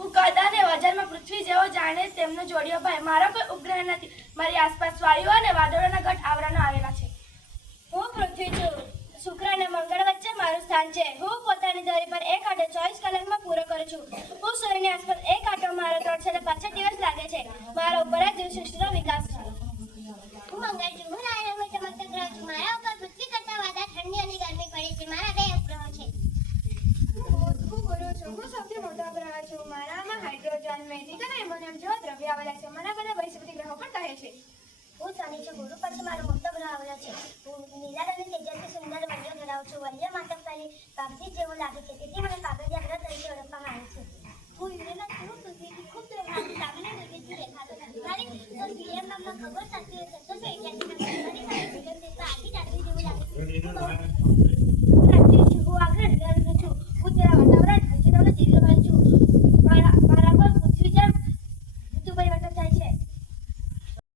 હું કદ અને વજનમાં પૃથ્વી જેવો જાણે તેમનો જોડિયો ભાઈ. મારો કોઈ ઉપગ્રહ નથી. મારી આસપાસ વાયુઓ અને વાદળોના ગઢ આવરણો આવેલા છે. હું પૃથ્વી છું. શુક્ર અને મંગળ વચ્ચે મારું સ્થાન છે. હું પોતાની ધરી પર એક આંટો 24 કલાકમાં પૂરો કરું છું. હું સૂર્યની આસપાસ એક આંટો મારો 365 દિવસ લાગે છે. મારા ઉપર જ જીવસૃષ્ટિનો વિકાસ છે. હું મંગળ છું. હું લાલ રંગનો ચમકતો ગ્રહ છું. મારા ઉપર પૃથ્વી કરતાં વધારે ઠંડી અને ગરમી પડે છે. મારા 2 ઉપગ્રહો છે. હું ગુરુ છું. હું સૌથી મોટો ગ્રહ છું. મારામાં હાઇડ્રોજન, મેગ્નેટ અને એમોનિયમ જેવા દ્રવ્યો આવેલા છે. મારા